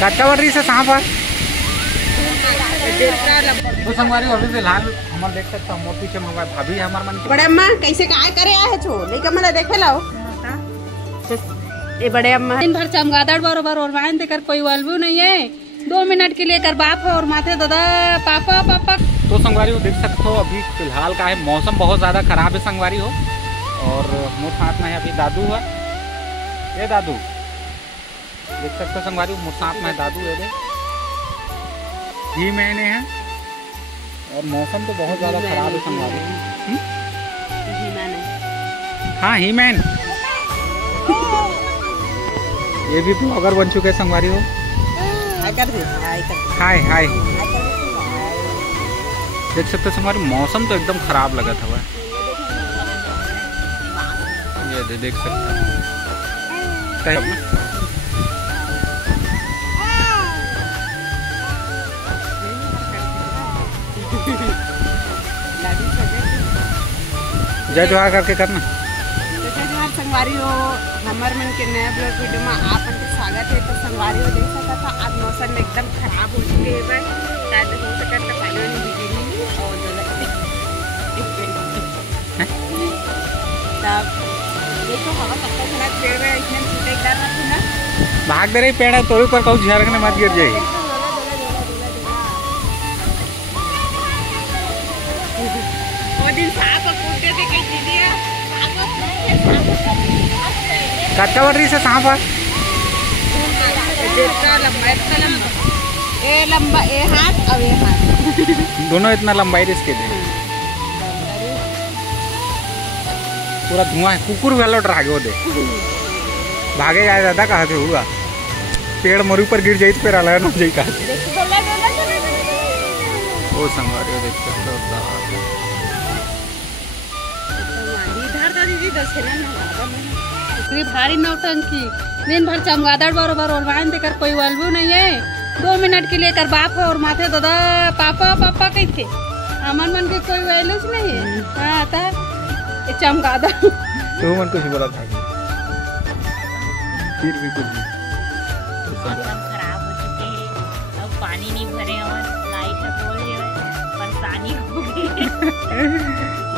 काटकावटी से सांप है। तो संगवारी अभी फिलहाल हम देख सकते हैं मोर पीछे में भाभी हमार मन बड़े अम्मा कैसे काय करे आए छो लेके मला देखे लाओ ए बड़े अम्मा दिन भर चमगादड़ बरोबर और वाहन देकर कोई वालबू नहीं है। 2 मिनट के लिए कर बाप है और माथे दादा पापा पापा। तो संगवारी हो देख सकते हो अभी फिलहाल का है मौसम बहुत ज़्यादा खराब है संगवारी हो। और मोर साथ में है अभी दादू है। ये दादू देख सकते हो संगवारी हो मोर साथ में दादू है ही मैंने है। और मौसम तो बहुत ज़्यादा खराब है संगवारी। हाँ ही मैन ये भी ब्लॉगर बन चुके हैं संगवारी हो। हाय हाय देख सकते हो संगवारी मौसम तो एकदम खराब लगा था वह। ये देख सकते हो जय जोहार करके करना। संगवारी हो हमार मन के नया ब्लॉग वीडियो में आप के स्वागत है। तो संगवारी हो देख सकता था आज मौसम में एकदम खराब हो चुके हैं शायद हो सकता है पानी वानी बिगड़ी और तब देखो हवा सबका खराब पेड़ में इतने टूटे कर रहा था ना भाग दे रही पेड़ है तो ऊपर कहूँ झरने मत गिर जाएगी। वो दिन सांप कूदते थे कई दीदी काटकावटी से सांप है। लंबा ए हाथ और ये हाथ दोनों इतना लंबाई इसके थे। पूरा धुआं है कुकुर भी लौट रहा वो दे भागे जाए दादा कहा थे हुआ पेड़ मोरी पर गिर जाए तो फिर अलग न जाए कहा वो संगवारी देख सकते हो। इतनी भारी नौटंकी दिन भर चमगादड़ बरोबर और वाहन देकर कोई वालबू नहीं है। 2 मिनट के लिए कर बाप है और माथे दादा पापा पापा कहते हमार मन के कोई वैल्यूज नहीं है। हाँ था ये चमगादड़ तो मन कुछ बोला था फिर भी कुछ मौसम खराब हो चुके हैं अब पानी नहीं भरे और लाइट बोले परेशानी हो गई।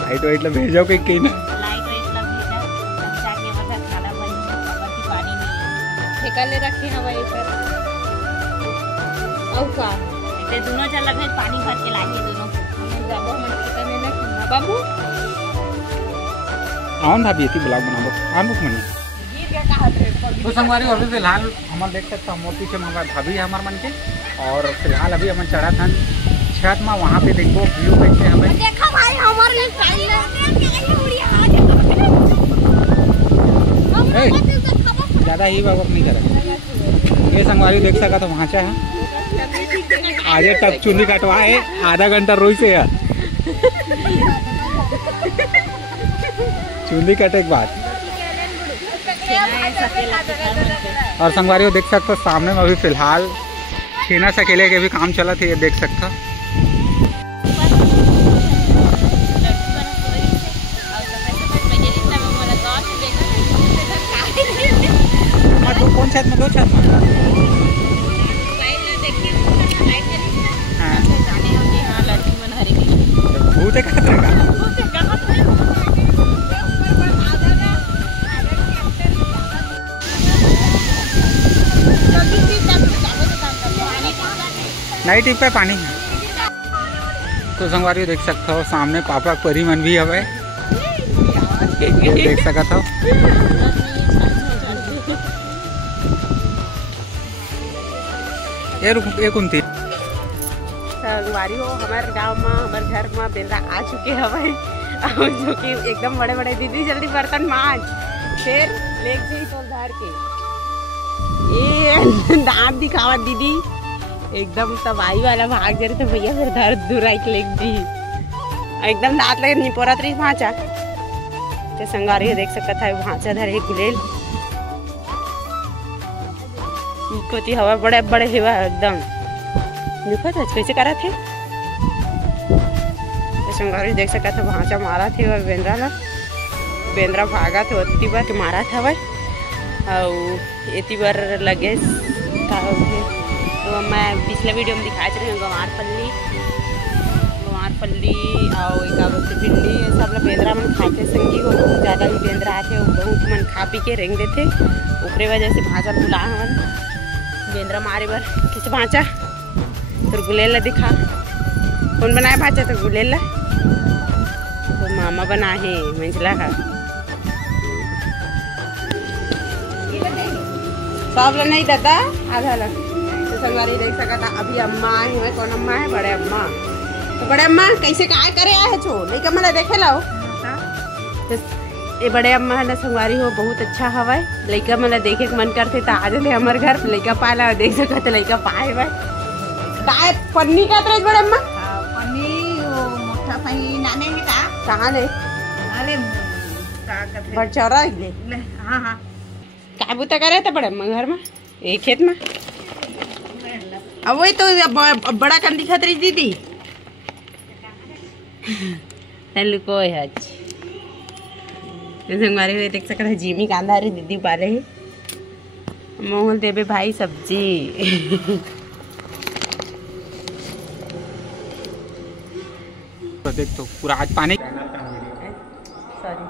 लाइट वाइट ला भेजाओ कहीं ना ले रखे हवा पर और का ते दोनों चल लगे पानी भर के लाइए दोनों जाबो मन खेता में ना खाना बाबू आउन भाभी इतनी ब्लॉग बनाबो आन बुक मनी गिर के कहत रे। तो संगवारी अभी फिलहाल हम देख सकते हैं मोर पीछे में हमारे भाभी है हमारे मन के। और फिलहाल अभी हम चढ़ा था छत में वहाँ पे देखो व्यू कैसे हमें देखो भाई हमारे लिए ज़्यादा ही बाबा नहीं करा ये संगवारी देख सका तो वहाँ है आज तक चुनी कटवा है आधा घंटा रोई से है चुनी कटे के बाद। और संगवारी को देख सकते हो सामने में अभी फिलहाल छीना सकेले के भी काम चला थे ये देख सकता। कौन छत में 2 छत में भूत है नहीं टिप पे पानी है। तो संगवारी देख सकते हो सामने पापा परी मन भी हवे देख सका था। ये रुक एक उनती संगवारी हो हमारे गांव में हमारे घर में बेंदा आ चुके हवे जो कि एकदम बड़े बड़े दीदी जल्दी बर्तन मांज फिर लेक जाई तो घर के ये दांत दिखावा दीदी एकदम तबाही वाला भाग जरे तो भैया फिर दर्द दुराई के लेक दी एकदम दांत लगे नहीं पोरा तरी भांचा ते संगवारी देख सकता था भांचा धर एक गुलेल कोती हवा बड़े बड़े हेवा एकदम देखो तो कैसे करा थे तो संगवारी देख सका था भांचा मारा थे वह बेंद्रा भागा थे अति बार के मारा था वह और एती बार लगे मैं पिछले वीडियो में दिखाए रहे गंवार फल्ली और एक बोलते भिंडी ये सब लोग बेंद्रा मन खाते संगी हो बहुत ज़्यादा ही बेंद्रा आते बहुत मन खा पी के रेंग देते ओकरे वजह से भाजा बुला हवन बेंद्रा मारे बर किस भाचा तो गुलेला दिखा कौन बनाए भाचा तो गुलेला तो मामा बना है मंझला का सब लोग नहीं दादा आधा ला तो संगवारी देख सका था अभी अम्मा आई हुए कौन अम्मा है बड़े अम्मा तो बड़े अम्मा कैसे काय करे आए छो नहीं का मला देखे लाओ तो ये बड़े अम्मा है ना संगवारी हो बहुत अच्छा हवाई लड़का मला देखे के मन करते तो आज ले हमारे घर लड़का पाला देख सका तो लड़का पाए भाई काय पन्नी का तरह बड़े अम्मा पन्नी वो मोटा पन्नी नाने में का कहाँ ले अरे का कहते बड़चौरा ले हाँ हाँ काय बुता करे थे बड़े अम्मा घर में एक खेत में अब वही तो बड़ा कंदी खतरी दीदी लुको है आज हमारे हुए देख सकते जिमी कांदा रे दीदी पाले है मोहन देवे भाई सब्जी तो देख तो पूरा आज पानी सॉरी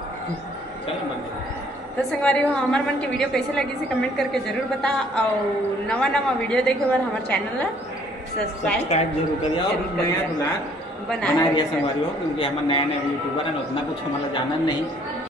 तो संगवारी हो हमारे मन के वीडियो कैसे लगी से कमेंट करके जरूर बता और नवा वीडियो देखे बार हमारे चैनल ला सब्सक्राइब जरूर करिए और नया ब्लॉग बना दिया संगवारी हो क्योंकि हमारे नया यूट्यूबर है उतना कुछ हमारा जानना नहीं